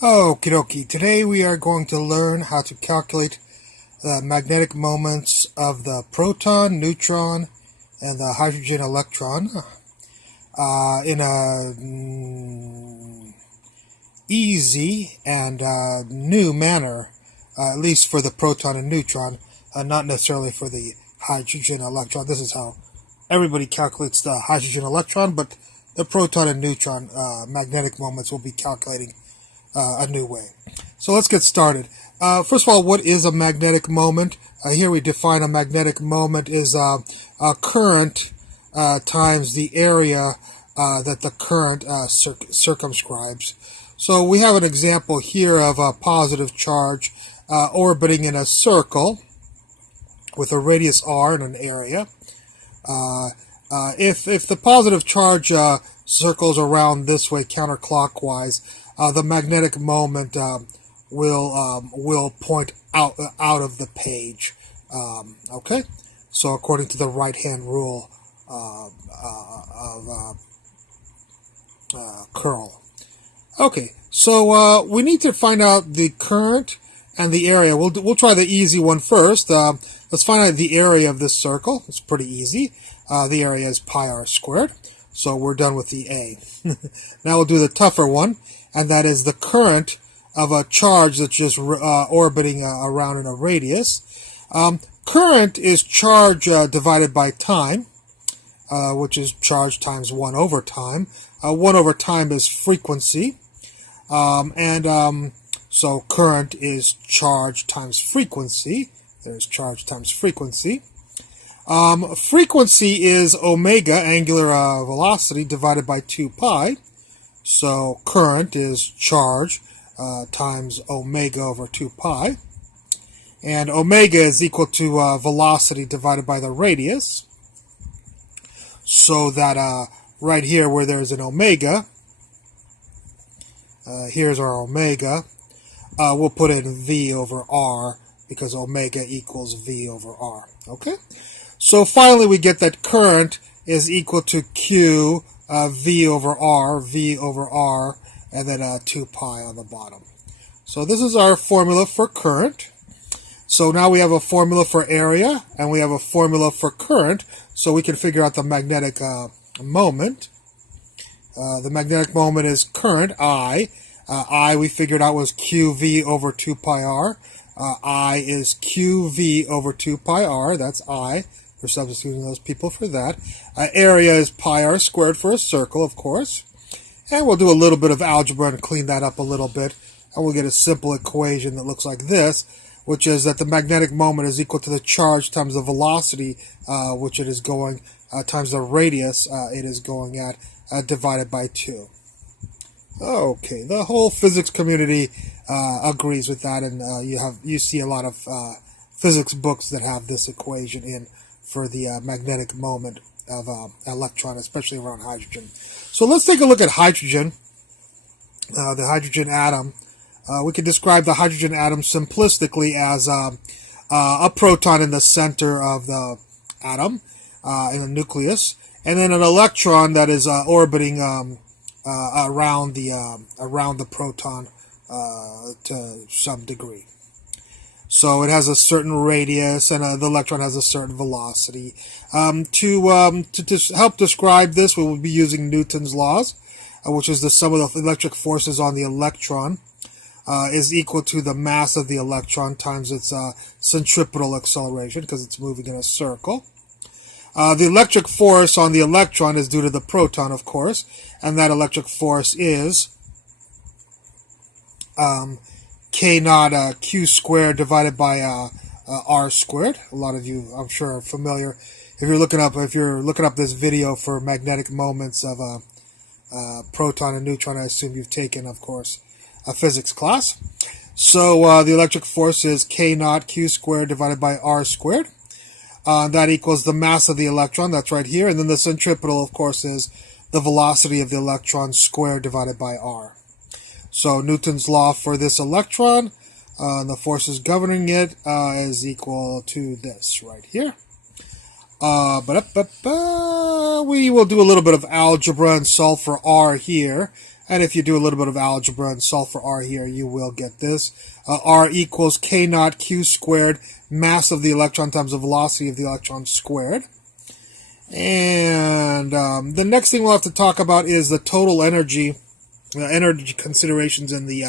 Okie dokie. Today we are going to learn how to calculate the magnetic moments of the proton, neutron, and the hydrogen electron in a easy and new manner, at least for the proton and neutron, not necessarily for the hydrogen electron. This is how everybody calculates the hydrogen electron, but the proton and neutron magnetic moments will be calculating a new way. So let's get started. First of all, what is a magnetic moment? Here we define a magnetic moment is a current times the area that the current circumscribes. So we have an example here of a positive charge orbiting in a circle with a radius r and an area. If the positive charge circles around this way counterclockwise, the magnetic moment will point out of the page. Okay, so according to the right-hand rule of curl. Okay, so we need to find out the current and the area. We'll try the easy one first. Let's find out the area of this circle. It's pretty easy. The area is pi r squared. So we're done with the A. Now we'll do the tougher one, and that is the current of a charge that's just orbiting around in a radius. Current is charge divided by time, which is charge times 1 over time. 1 over time is frequency. So current is charge times frequency. There's charge times frequency. Frequency is omega, angular velocity, divided by 2 pi. So current is charge times omega over 2 pi. And omega is equal to velocity divided by the radius. So that right here where there's an omega, here's our omega, we'll put in V over R because omega equals V over R. Okay? So finally we get that current is equal to Q V over R, and then 2 pi on the bottom. So this is our formula for current. So now we have a formula for area, and we have a formula for current, so we can figure out the magnetic moment. The magnetic moment is current, I. I we figured out was QV over 2 pi r. I is QV over 2 pi r, that's I. We're substituting those people for that. Area is pi r squared for a circle, of course. And we'll do a little bit of algebra and clean that up a little bit. And we'll get a simple equation that looks like this, which is that the magnetic moment is equal to the charge times the velocity, which it is going, times the radius it is going at, divided by 2. Okay, the whole physics community agrees with that, and you see a lot of physics books that have this equation in for the magnetic moment of electron, especially around hydrogen. So let's take a look at hydrogen, the hydrogen atom. We can describe the hydrogen atom simplistically as a proton in the center of the atom, in the nucleus, and then an electron that is orbiting around the proton to some degree. So it has a certain radius, and the electron has a certain velocity. To help describe this, we will be using Newton's laws, which is the sum of the electric forces on the electron is equal to the mass of the electron times its centripetal acceleration, because it's moving in a circle. The electric force on the electron is due to the proton, of course, and that electric force is K naught Q squared divided by R squared. A lot of you, I'm sure, are familiar. If you're looking up this video for magnetic moments of proton and neutron, I assume you've taken, of course, a physics class. So the electric force is K naught Q squared divided by R squared. That equals the mass of the electron. That's right here. And then the centripetal, of course, is the velocity of the electron squared divided by R. So Newton's law for this electron, the forces governing it, is equal to this right here. We will do a little bit of algebra and solve for R here. And if you do a little bit of algebra and solve for R here, you will get this. R equals K naught Q squared, mass of the electron times the velocity of the electron squared. And the next thing we'll have to talk about is the total energy, energy considerations in the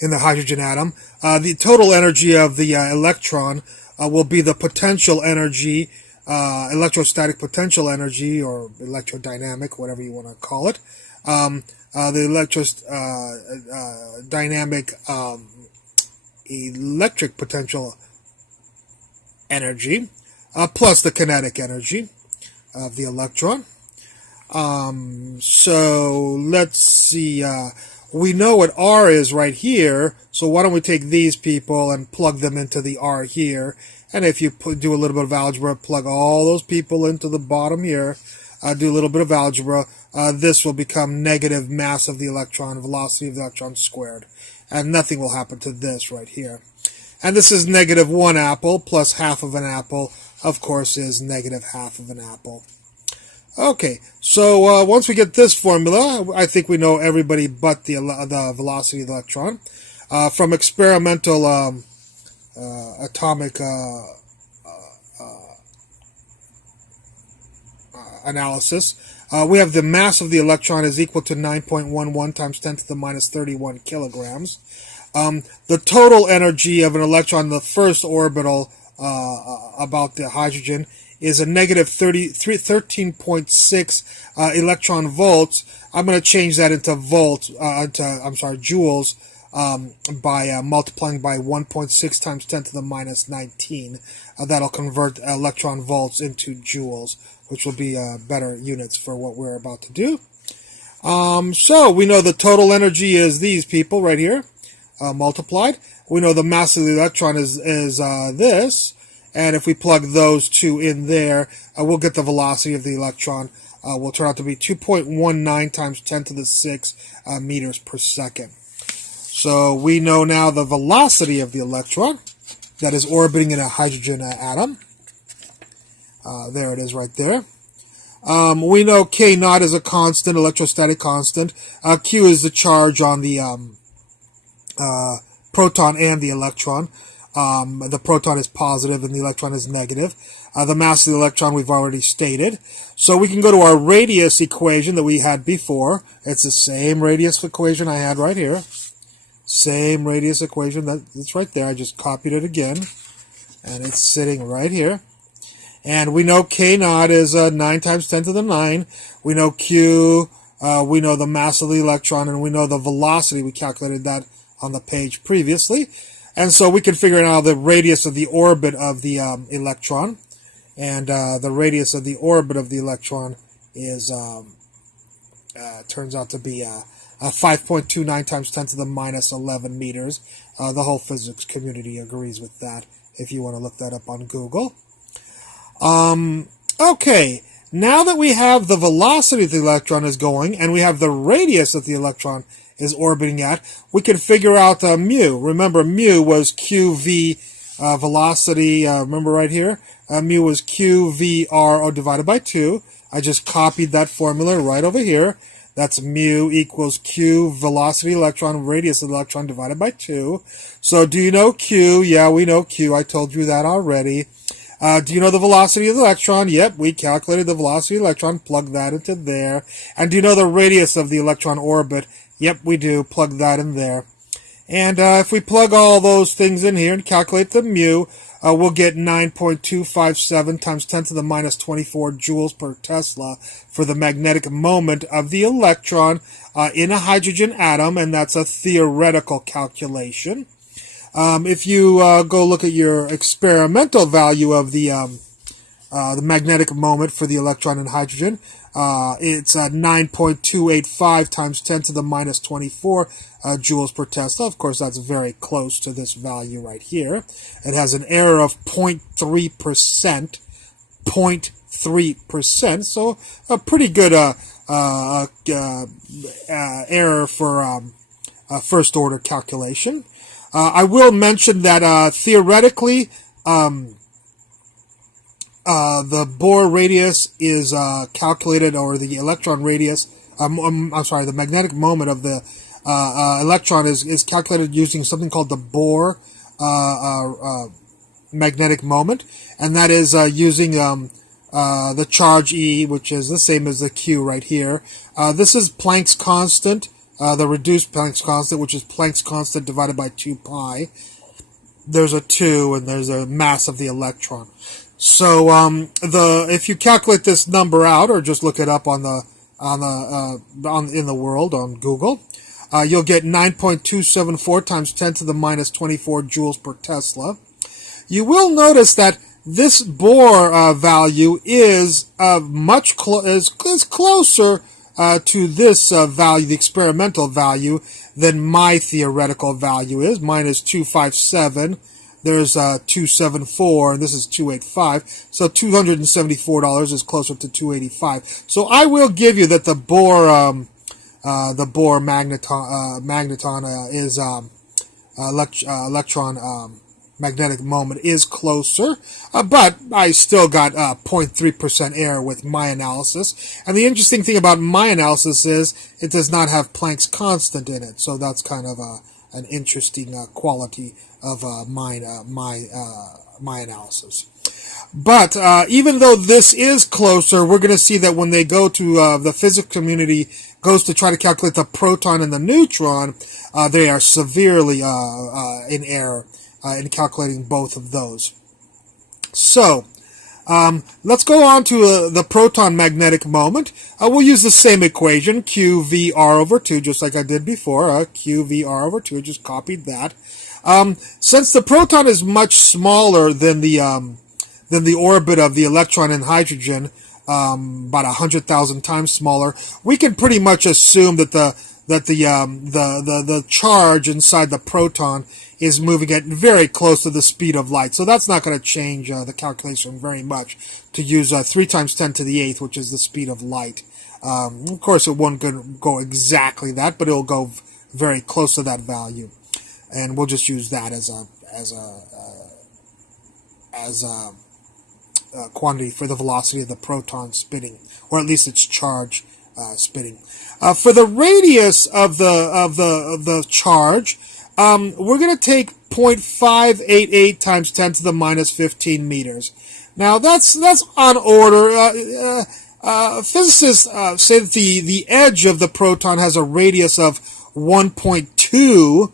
hydrogen atom. The total energy of the electron will be the potential energy, electrostatic potential energy, or electrodynamic, whatever you want to call it. The electrodynamic electric potential energy, plus the kinetic energy of the electron. So let's see. We know what R is right here, so why don't we take these people and plug them into the R here. And if you do a little bit of algebra, plug all those people into the bottom here, do a little bit of algebra, this will become negative mass of the electron, velocity of the electron squared. And nothing will happen to this right here. And this is negative 1 apple plus half of an apple, of course, is negative half of an apple. Okay, so once we get this formula, I think we know everybody but the velocity of the electron. From experimental atomic analysis, we have the mass of the electron is equal to 9.11 times 10 to the minus 31 kilograms. The total energy of an electron in the first orbital about the hydrogen is a negative 13.6 electron volts. I'm going to change that into volts, joules, by multiplying by 1.6 times 10 to the minus 19. That'll convert electron volts into joules, which will be better units for what we're about to do. So we know the total energy is these people right here, multiplied. We know the mass of the electron is this. And if we plug those two in there, we'll get the velocity of the electron. Will turn out to be 2.19 times 10 to the 6 meters per second. So we know now the velocity of the electron that is orbiting in a hydrogen atom. There it is right there. We know K naught is a constant, electrostatic constant. Q is the charge on the proton and the electron. The proton is positive and the electron is negative. The mass of the electron we've already stated. So we can go to our radius equation that we had before. It's the same radius equation I had right here. Same radius equation, that's right there. I just copied it again. And it's sitting right here. And we know K naught is 9 times 10 to the 9. We know Q, we know the mass of the electron, and we know the velocity. We calculated that on the page previously. And so we can figure out the radius of the orbit of the electron. And the radius of the orbit of the electron is turns out to be 5.29 times 10 to the minus 11 meters. The whole physics community agrees with that, if you want to look that up on Google. Okay, now that we have the velocity the electron is going, and we have the radius that the electron is orbiting at, we can figure out mu. Remember, mu was qv velocity, remember right here? Mu was qvr divided by 2. I just copied that formula right over here. That's mu equals q velocity electron, radius of the electron divided by 2. So do you know q? Yeah, we know q. I told you that already. Do you know the velocity of the electron? Yep, we calculated the velocity of the electron. Plug that into there. And do you know the radius of the electron orbit? Yep, we do. Plug that in there. And if we plug all those things in here and calculate the mu, we'll get 9.257 times 10 to the minus 24 joules per Tesla for the magnetic moment of the electron in a hydrogen atom, and that's a theoretical calculation. If you go look at your experimental value of the magnetic moment for the electron in hydrogen, it's 9.285 times 10 to the minus 24 joules per Tesla. Of course, that's very close to this value right here. It has an error of 0.3%, 0.3%, so a pretty good error for a first-order calculation. I will mention that theoretically, the Bohr radius is calculated, or the electron radius I'm sorry, the magnetic moment of the electron is calculated using something called the Bohr magnetic moment, and that is using the charge E, which is the same as the Q right here. This is Planck's constant, the reduced Planck's constant, which is Planck's constant divided by 2 pi. There's a 2, and there's a mass of the electron. So if you calculate this number out, or just look it up in the world on Google, you'll get 9.274 times 10 to the minus 24 joules per Tesla. You will notice that this Bohr value is is closer to this value, the experimental value, than my theoretical value is. Mine is 257. There's 274, and this is 285. So $274 is closer to 285. So I will give you that the Bohr magneton is electron magnetic moment is closer, but I still got 0.3% error with my analysis. And the interesting thing about my analysis is it does not have Planck's constant in it, so that's kind of an interesting quality of my analysis. But even though this is closer, we're going to see that when they go to the physics community goes to try to calculate the proton and the neutron, they are severely in error in calculating both of those. So let's go on to the proton magnetic moment. We'll use the same equation, Q V R over 2, just like I did before. Q V R over 2, just copied that. Since the proton is much smaller than the orbit of the electron and hydrogen, about 100,000 times smaller, we can pretty much assume that the charge inside the proton is moving at very close to the speed of light. So that's not going to change the calculation very much to use 3 times 10 to the 8th, which is the speed of light. Of course, it won't go exactly that, but it'll go very close to that value. And we'll just use that as a quantity for the velocity of the proton spinning, or at least its charge spinning. For the radius of the charge, we're going to take 0.588 times 10 to the minus 15 meters. Now that's on order. Physicists say that the edge of the proton has a radius of 1.2.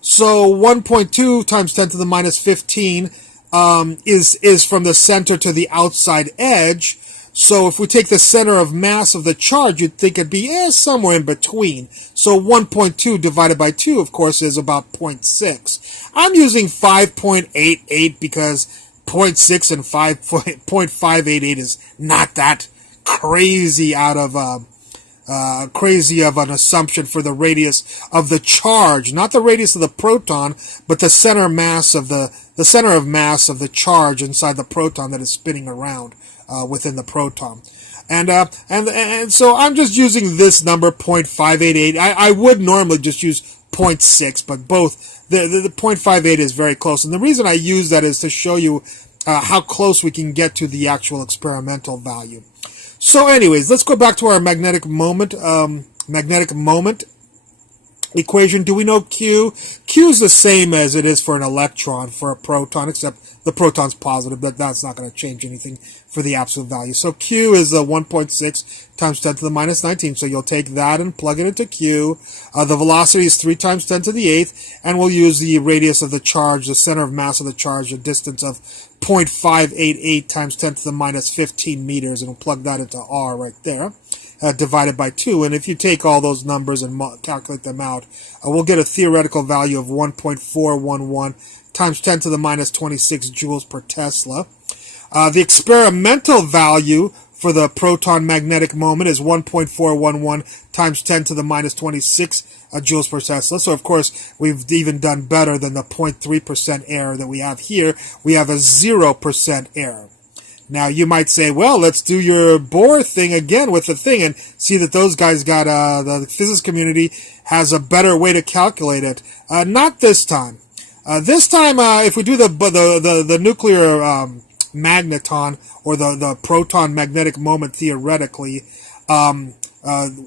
So 1.2 times 10 to the minus 15 is from the center to the outside edge. So if we take the center of mass of the charge, you'd think it'd be somewhere in between. So 1.2 divided by 2, of course, is about 0.6. I'm using 5.88 because 0.6 and 5.588 is not that crazy crazy of an assumption for the radius of the charge, not the radius of the proton, but the center mass of the center of mass of the charge inside the proton that is spinning around within the proton. And so I'm just using this number, 0.588. I would normally just use 0.6, but both the 0.58 is very close. And the reason I use that is to show you how close we can get to the actual experimental value. So anyways, let's go back to our magnetic moment equation. Do we know Q? Q is the same as it is for an electron, for a proton, except the proton's positive, but that's not going to change anything for the absolute value. So Q is 1.6 times 10 to the minus 19. So you'll take that and plug it into Q. The velocity is 3 times 10 to the 8th, and we'll use the radius of the charge, the center of mass of the charge, a distance of 0.588 times 10 to the minus 15 meters, and we'll plug that into R right there. Divided by 2, and if you take all those numbers and calculate them out, we'll get a theoretical value of 1.411 times 10 to the minus 26 joules per Tesla. The experimental value for the proton magnetic moment is 1.411 times 10 to the minus 26 joules per Tesla. So, of course, we've even done better than the 0.3% error that we have here. We have a 0% error. Now, you might say, well, let's do your Bohr thing again with the thing and see that those guys got, the physics community has a better way to calculate it. Not this time. This time, if we do the nuclear magneton, or the proton magnetic moment theoretically,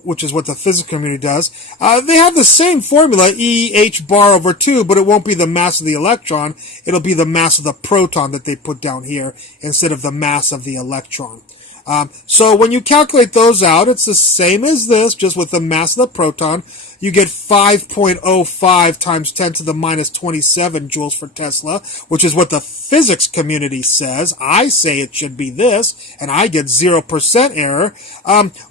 which is what the physics community does. They have the same formula, EH bar over 2, but it won't be the mass of the electron. It'll be the mass of the proton that they put down here instead of the mass of the electron. So when you calculate those out, it's the same as this, just with the mass of the proton. You get 5.05 times 10 to the minus 27 joules for Tesla, which is what the physics community says. I say it should be this, and I get 0% error.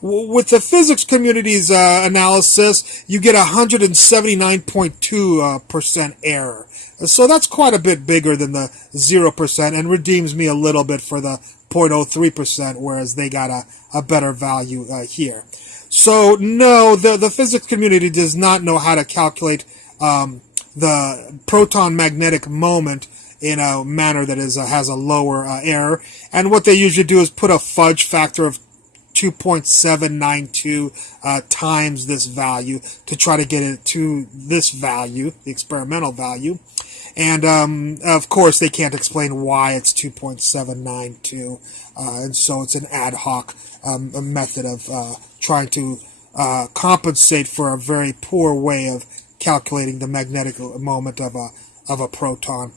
With the physics community's analysis, you get 179.2% error. So that's quite a bit bigger than the 0% and redeems me a little bit for the 0.03%, whereas they got a better value here. So no, the physics community does not know how to calculate the proton magnetic moment in a manner that has a lower error. And what they usually do is put a fudge factor of 2.792 times this value to try to get it to this value, the experimental value. And of course, they can't explain why it's 2.792, and so it's an ad hoc method of trying to compensate for a very poor way of calculating the magnetic moment of a proton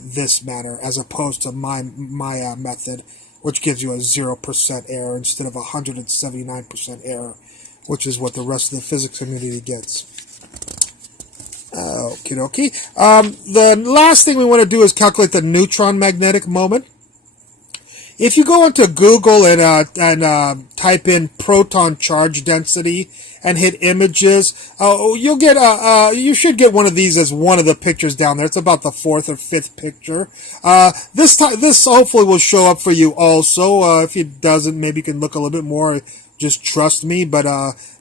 this manner, as opposed to my method, which gives you a 0% error instead of 179% error, which is what the rest of the physics community gets. Okie dokie. The last thing we want to do is calculate the neutron magnetic moment. If you go into Google and type in proton charge density and hit images, you'll get you should get one of these as one of the pictures down there. It's about the 4th or 5th picture. This hopefully will show up for you also. If it doesn't, maybe you can look a little bit more. Just trust me. But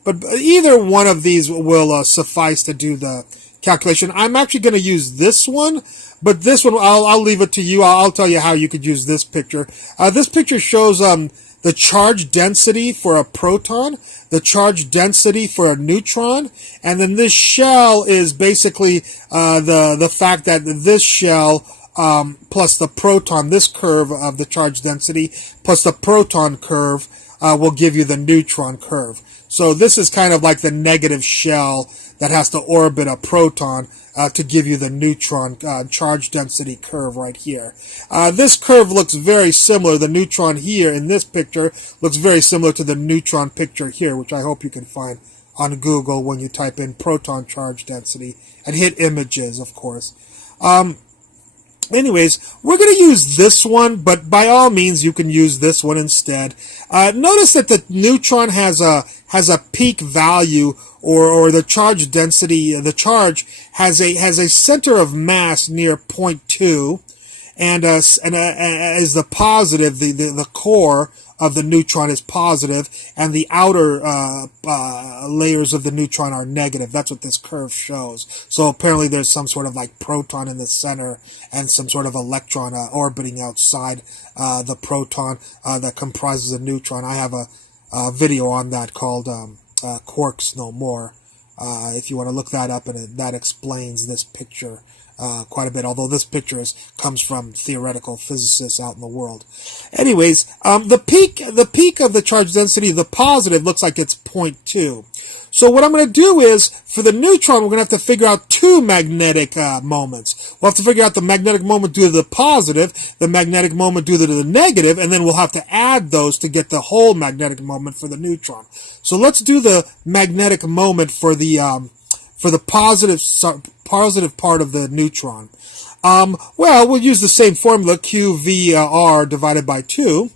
either one of these will suffice to do the calculation. I'm actually going to use this one, but this one I'll leave it to you. I'll tell you how you could use this picture. This picture shows the charge density for a proton, the charge density for a neutron, and then this shell is basically the fact that this shell plus the proton, this curve of the charge density plus the proton curve will give you the neutron curve. So this is kind of like the negative shell that has to orbit a proton to give you the neutron charge density curve right here. This curve looks very similar. The neutron here in this picture looks very similar to the neutron picture here, which I hope you can find on Google when you type in proton charge density and hit images, of course. Anyways, we're going to use this one, but by all means, you can use this one instead. Notice that the neutron has a peak value, or the charge density. The charge has a center of mass near 0.2, and is the positive. The core of the neutron is positive, and the outer layers of the neutron are negative. That's what this curve shows. So apparently there's some sort of like proton in the center and some sort of electron orbiting outside the proton that comprises a neutron. I have a video on that called Quarks No More. If you want to look that up, and that explains this picture quite a bit, although this picture comes from theoretical physicists out in the world. Anyways, the peak of the charge density, the positive, looks like it's 0.2. So what I'm going to do is, for the neutron, we're going to have to figure out two magnetic moments. We'll have to figure out the magnetic moment due to the positive, the magnetic moment due to the negative, and then we'll have to add those to get the whole magnetic moment for the neutron. So let's do the magnetic moment for the positive part of the neutron. Well, we'll use the same formula, QVR divided by 2.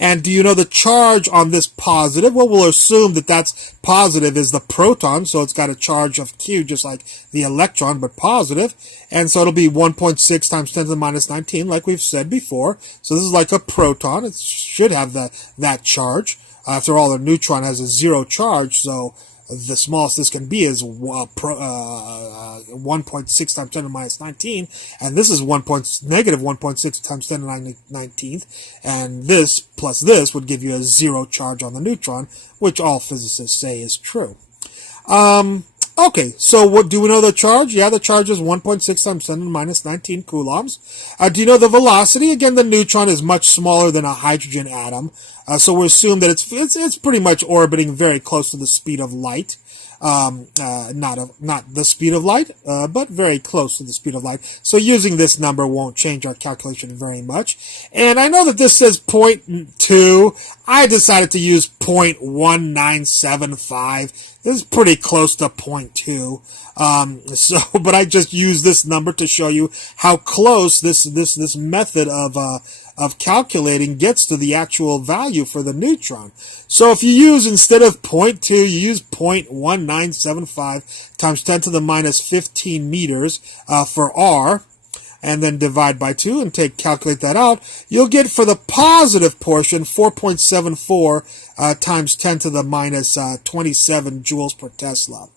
And do you know the charge on this positive? Well, we'll assume that that's positive is the proton, so it's got a charge of Q just like the electron, but positive. And so it'll be 1.6 times 10 to the minus 19, like we've said before. So this is like a proton. It should have that charge. After all, a neutron has a 0 charge, so the smallest this can be is 1.6 times 10 to the minus 19, and this is negative 1.6 times 10 to the 19th, and this plus this would give you a 0 charge on the neutron, which all physicists say is true. Okay, so what do we know the charge? Yeah, the charge is 1.6 times 10 to the minus 19 coulombs. Do you know the velocity? Again, the neutron is much smaller than a hydrogen atom. So we assume that it's pretty much orbiting very close to the speed of light. Not the speed of light, but very close to the speed of light. So using this number won't change our calculation very much. And I know that this says 0.2. I decided to use 0.1975. This is pretty close to 0.2. But I just use this number to show you how close this method of calculating gets to the actual value for the neutron. So if you use, instead of 0.2, you use 0.1975 times 10 to the minus 15 meters for R, and then divide by 2 and calculate that out, you'll get for the positive portion 4.74 times 10 to the minus 27 joules per Tesla.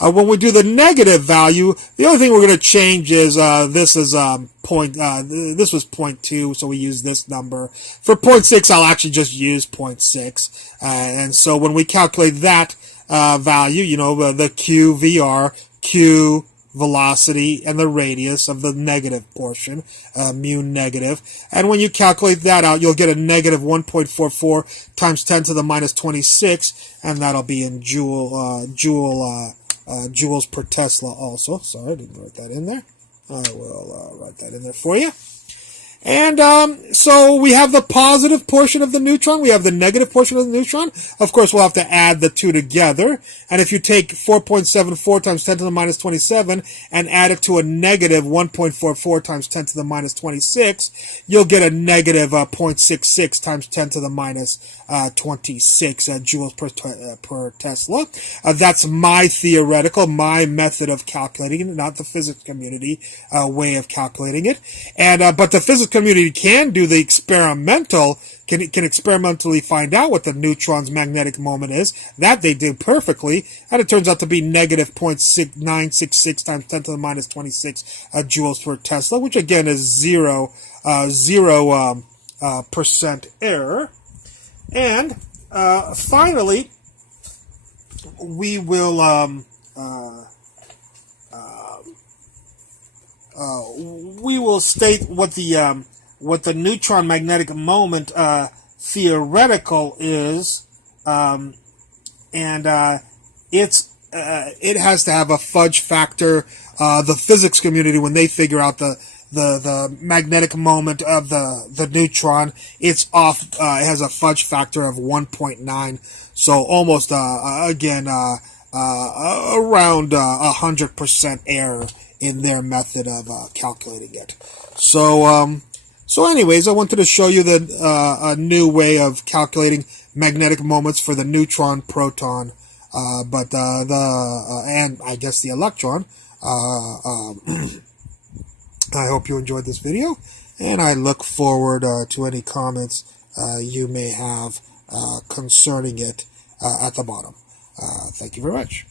When we do the negative value, the only thing we're going to change is this was 0.2, so we use this number. For 0.6, I'll actually just use 0.6. And so when we calculate that value, you know, the Q, VR, Q, velocity, and the radius of the negative portion, mu negative. And when you calculate that out, you'll get a negative 1.44 times 10 to the minus 26, and that'll be in joules per Tesla also. Sorry, I didn't write that in there. I will write that in there for you. And so we have the positive portion of the neutron. We have the negative portion of the neutron. Of course, we'll have to add the two together. And if you take 4.74 times 10 to the minus 27 and add it to a negative 1.44 times 10 to the minus 26, you'll get a negative 0.66 times 10 to the minus 26 joules per Tesla. That's my theoretical, my method of calculating it, not the physics community way of calculating it. And but the physics community can do the experimental, can experimentally find out what the neutron's magnetic moment is. That they do perfectly, and it turns out to be negative 0.966 times 10 to the minus 26 joules per Tesla, which again is 0% error. And finally, we will state what the neutron magnetic moment theoretical is, and it has to have a fudge factor. The physics community, when they figure out the magnetic moment of the neutron, it's off. It has a fudge factor of 1.9, so almost again around 100% error in their method of calculating it. So anyways, I wanted to show you a new way of calculating magnetic moments for the neutron, proton, and I guess the electron. I hope you enjoyed this video, and I look forward to any comments you may have concerning it at the bottom. Thank you very much.